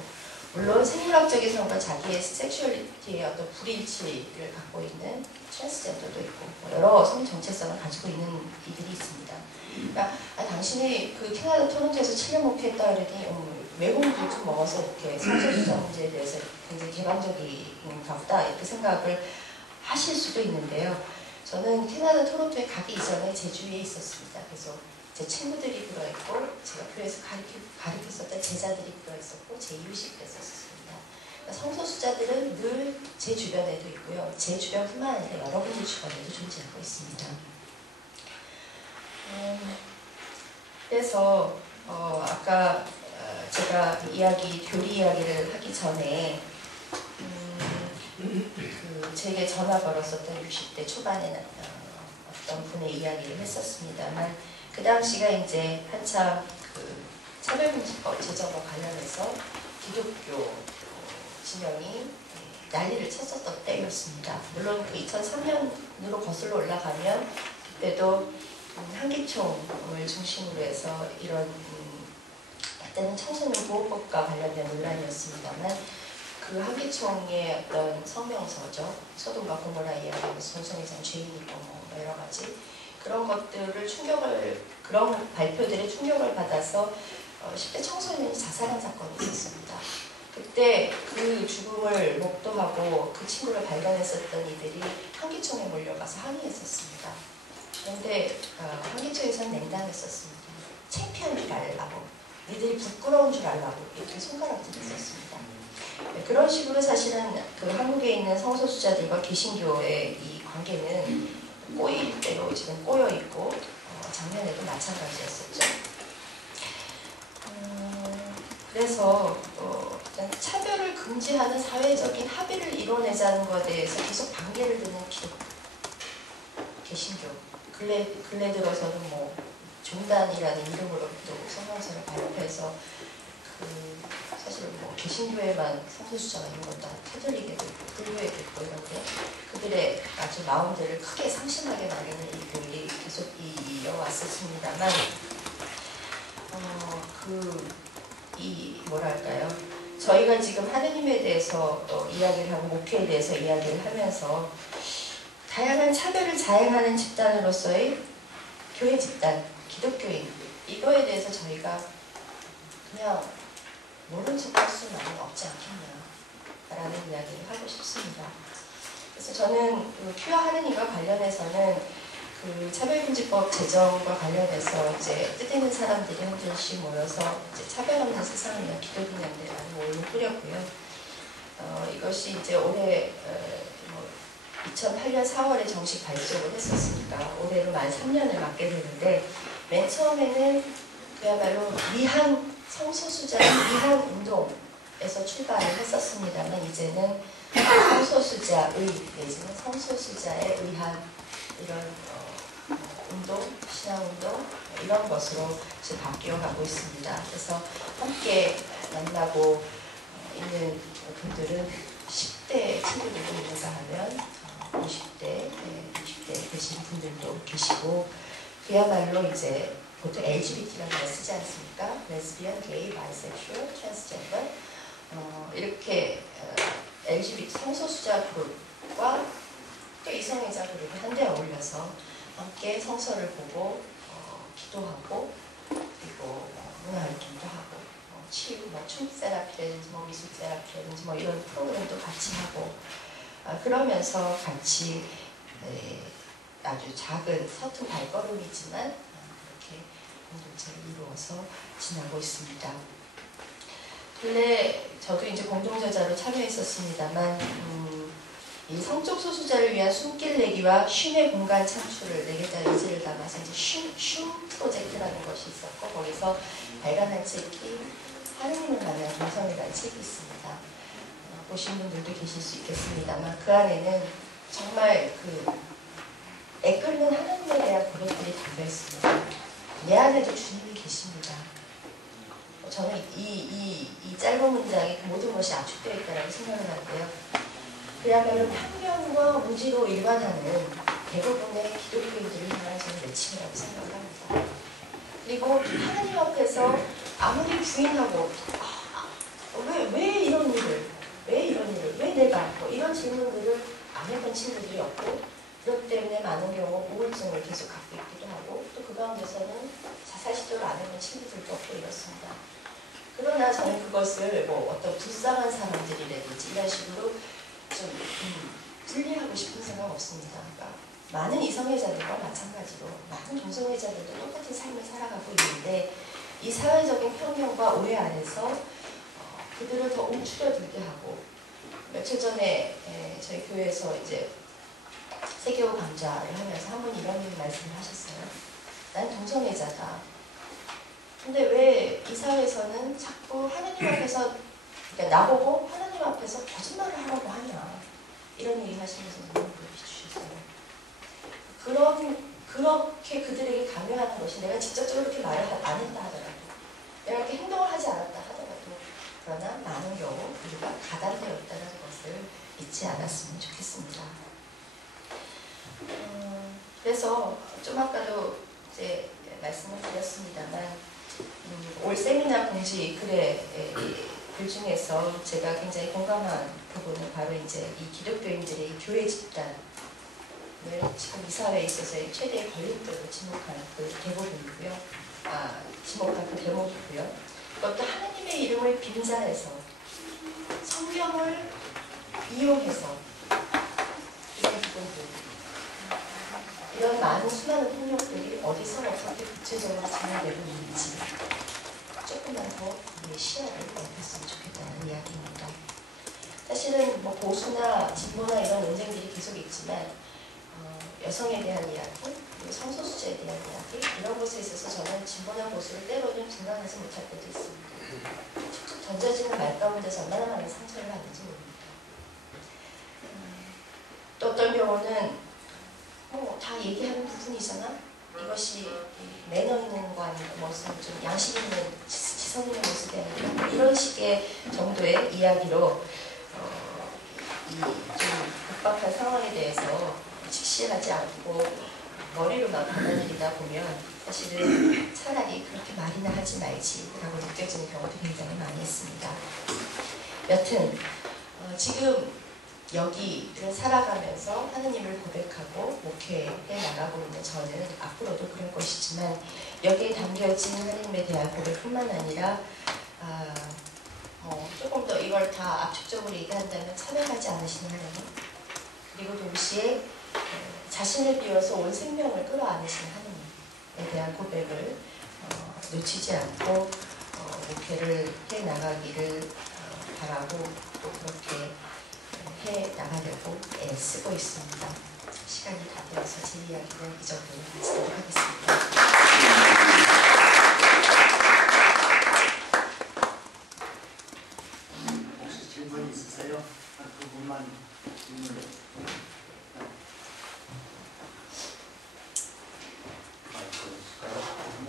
물론 생물학적인 성과 자기의 섹슈얼리티의 어떤 불일치를 갖고 있는 트랜스젠더도 있고 여러 성 정체성을 가지고 있는 이들이 있습니다. 그러니까 당신이 그 캐나다 토론토에서 7년 목회했다 그러더니 외국인들 좀 먹어서 이렇게 성소수자 문제에 대해서 굉장히 개방적인가 보다 이렇게 생각을 하실 수도 있는데요. 저는 캐나다 토론토에 가기 이전에 제주에 있었습니다. 그래서 제 친구들이 들어있고 제가 교회에서 가르쳤었던 제자들이 들어있었고 제 이웃이 그랬었습니다. 그러니까 성소수자들은 늘 제 주변에도 있고요. 제 주변뿐만 아니라 여러분들 주변에도 존재하고 있습니다. 그래서 아까 제가 교리 이야기를 하기 전에 제게 전화 걸었었던 60대 초반에 어떤 분의 이야기를 했었습니다만 그 당시가 이제 한참 그 차별금지법 제정과 관련해서 기독교 진영이 난리를 쳤었던 때였습니다. 물론 그 2003년으로 거슬러 올라가면 그때도 한기총을 중심으로 해서 이런 그때는 청소년 보호법과 관련된 논란이었습니다만 그 한기총의 어떤 성명서죠. 소돔과 고모라 이야기하면서 동성애자는 죄인이고 뭐 여러 가지 그런 것들을 그런 발표들에 충격을 받아서 10대 청소년이 자살한 사건이 있었습니다. 그때 그때 그 죽음을 목도하고 그 친구를 발견했었던 이들이 한기총에 몰려가서 항의했었습니다. 그런데 한기총에서는 냉담했었습니다. 창피한 줄 알라고, 니들이 부끄러운 줄 알라고 이렇게 손가락질을 했었습니다. 네, 그런 식으로 사실은 그 한국에 있는 성소수자들과 개신교의 이 관계는 꼬일 대로 지금 꼬여 있고 작년에도 마찬가지였었죠. 그래서 차별을 금지하는 사회적인 합의를 이뤄내자는 것에 대해서 계속 반개를 드는 기독교, 개신교. 근래 들어서는 뭐 종단이라는 이름으로도 성경서를 발표해서 사실은 뭐 개신교에만 성소수자가 있는 것도 아니고 카톨릭에도 있고 불교에도 있고 이런데 그들의 아주 마음들을 크게 상심하게 만드는 이 교일이 계속 이어왔었습니다만 뭐랄까요, 저희가 지금 하느님에 대해서 이야기를 하고 목회에 대해서 이야기를 하면서 다양한 차별을 자행하는 집단으로서의 교회 집단, 기독교인 이거에 대해서 저희가 그냥 모른 척할 수는 없지 않겠냐라는 이야기를 하고 싶습니다. 그래서 저는 큐어 하느님과 관련해서는 그 차별금지법 제정과 관련해서 이제 뜻있는 사람들이 한 줄씩 모여서 이제 차별 없는 세상을 위한 기독인연대라는 모임을 꾸렸고요. 이것이 이제 올해 2008년 4월에 정식 발족을 했었으니까 올해로 만 3년을 맞게 되는데 맨 처음에는 그야말로 미한 성소수자의 미한 운동에서 출발을 했었습니다만 이제는 성소수자의 내지는 성소수자에 의한 이런 운동, 신앙운동 이런 것으로 지금 바뀌어가고 있습니다. 그래서 함께 만나고 있는 분들은 10대 친구들도 있는가 하면 50대, 60대 되신 분들도 계시고 그야말로 이제 보통 LGBT라는 말 쓰지 않습니까? 레즈비언, 게이, 바이섹슈얼, 트랜스젠더 이렇게 LGBT 성소수자 그룹과 또 이성애자 그룹이 한데 어울려서 함께 성서를 보고 기도하고 그리고 문화활동도 하고 치유, 춤 세라피라든지 미술 세라피라든지 이런 프로그램도 같이 하고 그러면서 같이 아주 작은 서툰 발걸음이지만 그렇게 공동체를 이루어서 지나고 있습니다. 근래 저도 이제 공동저자로 참여했었습니다만 이 성적 소수자를 위한 숨길 내기와 쉼의 공간 창출을 내겠다는 의지를 담아서 이제 쉼 프로젝트라는 것이 있었고 거기서 발간한 책이 하느님을 만난 동성이라는 책이 있습니다. 보신 분들도 계실 수 있겠습니다만 그 안에는 정말 애끓는 하나님에 대한 고백들이 담겨 있습니다. 내 안에도 주님이 계십니다. 저는 이 짧은 문장에 모든 것이 압축되어 있다고 생각을 하는데요. 그야말로 편견과 무지로 일관하는 대부분의 기독교인들을 향한 저는 외침이라고 생각을 합니다. 그리고 하나님 앞에서 아무리 부인하고 왜 이런 일을 왜 내가 이런 질문들을 안 해본 친구들이 없고 그것 때문에 많은 경우 우울증을 계속 갖고 있기도 하고 또 그 가운데서는 자살 시도를 안 해본 친구들도 없고 이렇습니다. 그러나 저는 그것을 어떤 불쌍한 사람들이라든지 이런 식으로 좀 분리하고 싶은 생각 없습니다. 그러니까 많은 이성애자들과 마찬가지로 많은 동성애자들도 똑같은 삶을 살아가고 있는데 이 사회적인 편견과 오해 안에서 그들을 더 움츠려들게 하고 며칠 전에 저희 교회에서 이제 세계호 강좌를 하면서 한 분이 이런 말씀을 하셨어요. 난 동성애자다. 근데 왜 이 사회에서는 자꾸 하나님 앞에서 그러니까 나보고 하나님 앞에서 거짓말을 하라고 하냐 이런 얘기 하시면서 눈을 비추셨어요. 그렇게 그들에게 강요하는 것이 내가 직접적으로 그렇게 말을 안 했다 하더라도 내가 이렇게 행동을 하지 않았다 하더라도 그러나 많은 경우 우리가 가담되었다는 것을 잊지 않았으면 좋겠습니다. 그래서 좀 아까도 이제 말씀을 드렸습니다만 올 세미나 공지 글의 글 중에서 제가 굉장히 공감한 부분은 바로 이제 이 기독교인들의 교회 집단을 지금 이 사회에 있어서의 최대의 걸림돌로 지목한 그 대목이고요. 지목한 그 대목이고요. 그것도 하나님의 이름을 빙자해서 성경을 이용해서 이런 부분들, 이런 많은 수많은 폭력들이 어디서 어떻게 구체적으로 진행되고 있는지 조금만 더 시야를 넓혔으면 좋겠다는 이야기입니다. 사실은 뭐 보수나 진보나 이런 논쟁들이 계속 있지만 여성에 대한 이야기, 그리고 성소수자에 대한 이야기, 이런 것에 있어서 저는 진보나 보수를 때로는 분간하지 못할 때도 있습니다. 툭툭 던져지는 말 가운데서 얼마나 많은 상처를 받는지 모릅니다. 또 어떤 경우는 다 얘기하는 부분이잖아? 이것이 매너 있는 거 아닌가, 무슨 좀 양식 있는 지성 있는 모습이 아닌가, 이런 식의 정도의 이야기로 이 좀 급박한 상황에 대해서 직시하지 않고 머리로만 받아들이다 보면 사실은 차라리 그렇게 말이나 하지 말지라고 느껴지는 경우도 굉장히 많이 있습니다. 여튼 지금 여기를 살아가면서 하느님을 고백하고 목회해 나가고 있는 저는 앞으로도 그럴 것이지만 여기에 담겨진 하느님에 대한 고백뿐만 아니라 조금 더 이걸 다 압축적으로 얘기한다면 차별하지 않으시는 하느님, 그리고 동시에 자신을 비워서 온 생명을 끌어안으시는 하느님에 대한 고백을 놓치지 않고 목회를 해 나가기를 바라고 또 그렇게 해 나가려고 애쓰고 있습니다. 시간이 다 되어서 제 이야기는 이 정도로 마치도록 하겠습니다. 혹시 질문 있으세요? 그 부분만 질문을.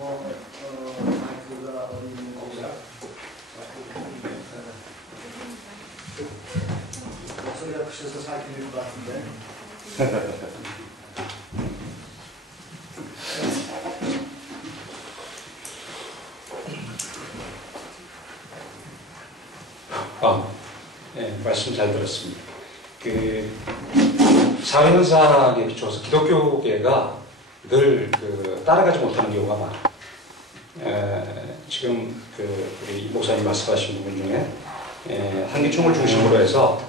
마이크가 어디 있는 거야? 목소리가 크셔서 잘 들릴 것 같은데. 네, 말씀 잘 들었습니다. 사회현상에 비추어서 기독교계가 늘 따라가지 못하는 경우가 많아요. 지금 우리 목사님 말씀하신 부분 중에 한기총을 중심으로 해서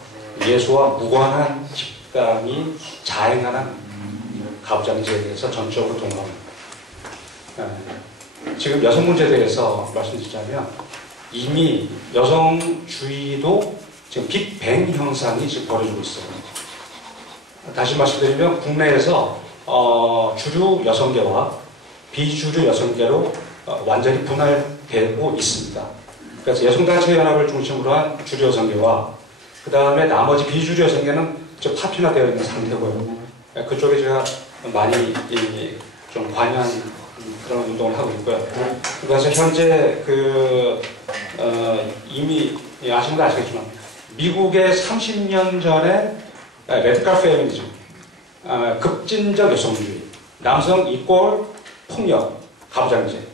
예수와 무관한 집단이 자행하는 가부장제에 대해서 전적으로 동감합니다. 지금 여성 문제에 대해서 말씀드리자면 이미 여성주의도 지금 빅뱅 현상이 지금 벌어지고 있어요. 다시 말씀드리면 국내에서 주류 여성계와 비주류 여성계로 완전히 분할되고 있습니다. 그래서 여성단체연합을 중심으로 한 주류 여성계와 그 다음에 나머지 비주류 여성계는 좀 파편화되어 있는 상태고요. 그쪽에 제가 많이 좀 관여한 그런 운동을 하고 있고요. 그래서 현재 이미 아시는 건 아시겠지만 미국의 30년 전에 레디컬 페미니즘, 급진적 여성주의, 남성 이꼴 폭력, 가부장제라고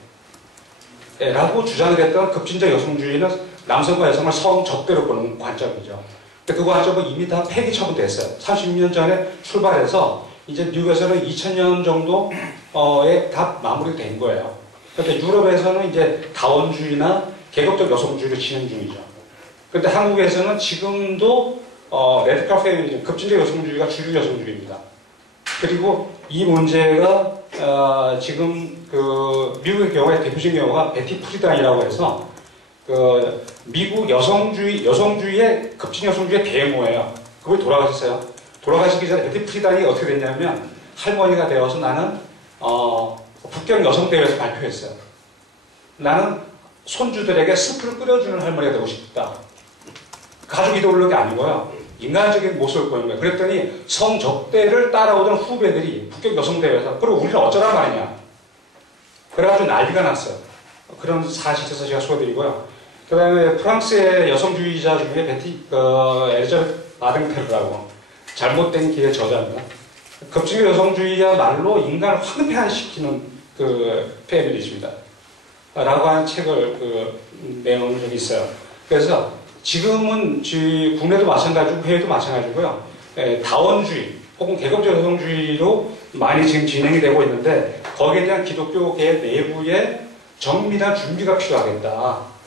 주장을 했던 급진적 여성주의는 남성과 여성을 성적대로 보는 관점이죠. 근데 그 관점은 이미 다 폐기 처분됐어요. 30년 전에 출발해서 이제 미국에서는 2000년 정도에 다 마무리된 거예요. 그런데 유럽에서는 이제 다원주의나 계급적 여성주의를 진행 중이죠. 그런데 한국에서는 지금도 레디컬 페미니즘, 급진적 여성주의가 주류 여성주의입니다. 그리고 이 문제가 지금 미국의 경우에 대표적인 경우가 베티 프리단이라고 해서 미국 여성주의의 급진 여성주의의 대모예요. 그분이 돌아가셨어요. 돌아가시기 전에 베티 프리단이 어떻게 됐냐면 할머니가 되어서 나는 북경 여성대회에서 발표했어요. 나는 손주들에게 스프를 끓여주는 할머니가 되고 싶다. 가족 이데올로기 아니고요. 인간적인 모습을 보이는 거예요. 그랬더니 성적대를 따라오던 후배들이 북경 여성대회에서 그럼 우리는 어쩌란 말이냐. 그래가지고 난리가 났어요. 그런 사실에서 제가 소개드리고요. 그 다음에 프랑스의 여성주의자 중에 엘리자베트 바댕테르라고 잘못된 길의 저자입니다. 급진적 여성주의야말로 인간을 황폐화시키는 페미니즘이다. 라고 하는 책을 내놓은 적이 있어요. 그래서 지금은 국내도 마찬가지고 해외도 마찬가지고요. 다원주의 혹은 계급적 여성주의로 많이 지금 진행이 되고 있는데 거기에 대한 기독교계 내부의 정밀한 준비가 필요하겠다.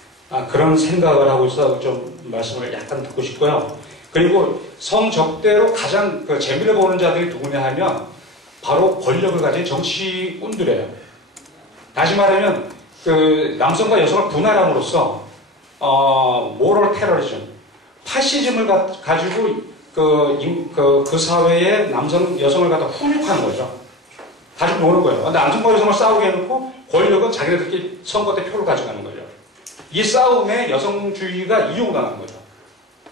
그런 생각을 하고 있어 좀 말씀을 약간 듣고 싶고요. 그리고 성적대로 가장 그 재미를 보는 자들이 누구냐 하면 바로 권력을 가진 정치꾼들이에요. 다시 말하면 그 남성과 여성을 분할함으로써 모럴 테러리즘, 파시즘을 가지고 그 사회에 남성, 여성을 갖다 훈육하는 거죠. 가지고 노는 거예요. 남성과 여성을 싸우게 해놓고 권력은 자기네들끼리 선거 때 표를 가져가는 거죠. 이 싸움에 여성주의가 이용당하는 거죠.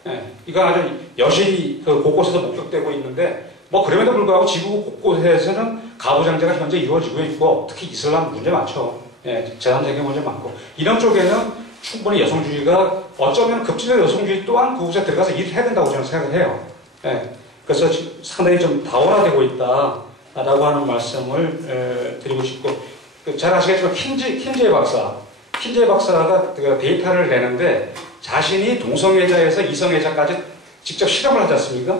예, 이거 아주 여실히 그 곳곳에서 목격되고 있는데 뭐 그럼에도 불구하고 지구 곳곳에서는 가부장제가 현재 이루어지고 있고 특히 이슬람 문제 많죠. 예, 재단적인 문제 많고 이런 쪽에는 충분히 여성주의가 어쩌면 급진적 여성주의 또한 그곳에 들어가서 일을 해야 된다고 저는 생각을 해요. 예, 그래서 상당히 좀 다원화되고 있다라고 하는 말씀을 드리고 싶고 잘 아시겠지만 킨제이 박사가 데이터를 내는데 자신이 동성애자에서 이성애자까지 직접 실험을 하지 않습니까?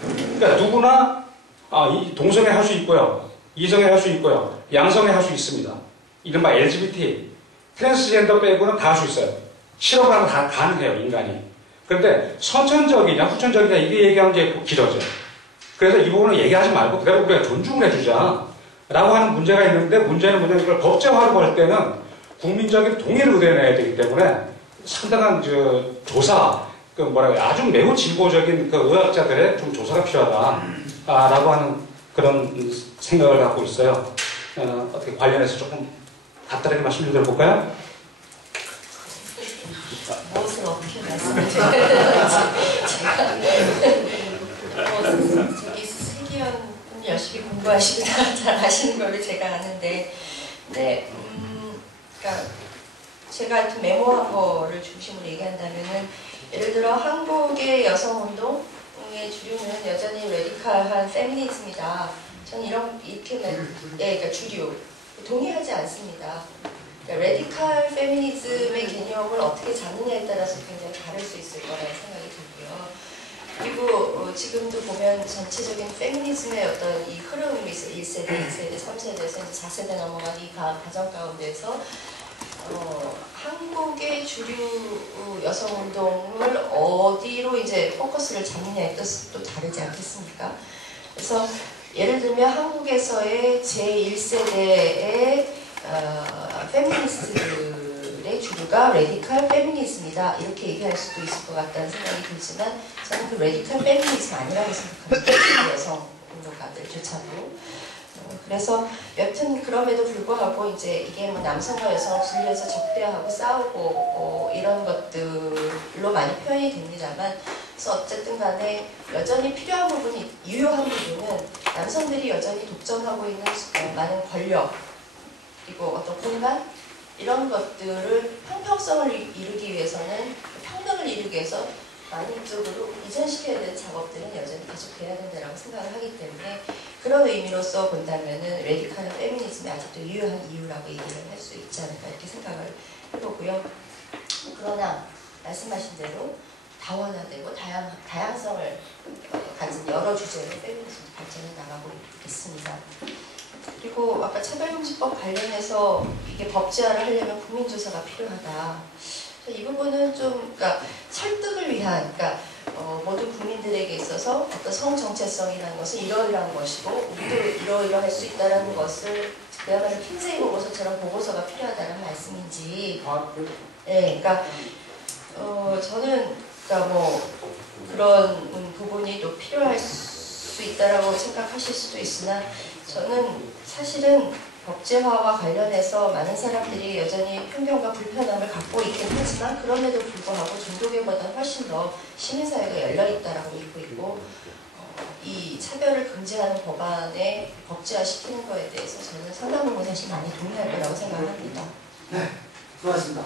그러니까 누구나 이 동성애 할 수 있고요, 이성애 할 수 있고요, 양성애 할 수 있습니다. 이른바 LGBT, 트랜스젠더 빼고는 다 할 수 있어요. 실험을 하면 다 가능해요, 인간이. 그런데 선천적이냐 후천적이냐 이게 얘기하면 이제 길어져. 그래서 이 부분은 얘기하지 말고 그대로 우리가 존중을 해주자 라고 하는 문제가 있는데 문제는 뭐냐면 이걸 법제화로 볼 때는 국민적인 동의를 얻어내야 되기 때문에 상당한 조사, 아주 매우 진보적인 그 의학자들의 좀 조사가 필요하다라고 하는 그런 생각을 갖고 있어요. 어떻게 관련해서 조금 간단하게 말씀 좀 드려볼까요? 무엇을 어떻게 말씀드려야 저기 세기현 열심히 공부하시고 잘 아시는 걸로 제가 아는데, 근데 그러니까 제가 이렇게 메모한 거를 중심으로 얘기한다면은 예를 들어 한국의 여성운동의 주류는 여전히 레디칼한 페미니즘이다. 저는 이렇게 그러니까 주류 동의하지 않습니다. 그러니까 레디칼 페미니즘의 개념을 어떻게 잡느냐에 따라서 굉장히 다를 수 있을 거라는 생각이 들고요. 그리고 지금도 보면 전체적인 페미니즘의 어떤 이 흐름이 있어요. 1세대, 2세대, 3세대에서 이제 4세대 넘어간 이 과정 가운데서 한국의 주류 여성운동을 어디로 이제 포커스를 잡느냐에 또 다르지 않겠습니까? 그래서 예를 들면 한국에서의 제1세대의 페미니스트들의 주류가 레디칼 페미니즘이다 이렇게 얘기할 수도 있을 것 같다는 생각이 들지만 저는 그 레디칼 페미니즘 아니라고 생각합니다. 여성 운동가들조차도. 그래서 여튼 그럼에도 불구하고 이제 이게 뭐 남성과 여성을 분리해서 적대하고 싸우고 이런 것들로 많이 표현이 됩니다만, 그래서 어쨌든 간에 여전히 필요한 부분이, 유효한 부분은 남성들이 여전히 독점하고 있는 많은 권력 그리고 어떤 공간 이런 것들을 형평성을 이루기 위해서는, 평등을 이루기 위해서 많은 쪽으로 이전시켜야 되는 작업들은 여전히 계속해야 된다고 생각을 하기 때문에, 그런 의미로서 본다면은 레디칼한 페미니즘이 아직도 유효한 이유라고 얘기를 할 수 있지 않을까 이렇게 생각을 해보고요. 그러나 말씀하신 대로 다원화되고 다양성을 가진 여러 주제로 페미니즘이 발전해 나가고 있습니다. 그리고 아까 차별금지법 관련해서 이게 법제화를 하려면 국민조사가 필요하다. 이 부분은 좀, 그러니까 설득을 위한, 그러니까 모든 국민들에게 있어서 어떤 성 정체성이라는 것은 이러이러한 것이고 우리도 이러이러할 수 있다는 것을 그야말로 킨세이 보고서처럼 보고서가 필요하다는 말씀인지. 네, 그러니까 저는 그러니까 뭐 그런 부분이 또 필요할 수 있다라고 생각하실 수도 있으나, 저는 사실은 법제화와 관련해서 많은 사람들이 여전히 편견과 불편함을 갖고 있긴 하지만, 그럼에도 불구하고 중도계보다 훨씬 더 시민사회가 열려있다라고 믿고 있고, 이 차별을 금지하는 법안에 법제화시키는 거에 대해서 저는 상당 부분 사실 많이 동의할 거라고 생각합니다. 네, 수고하셨습니다.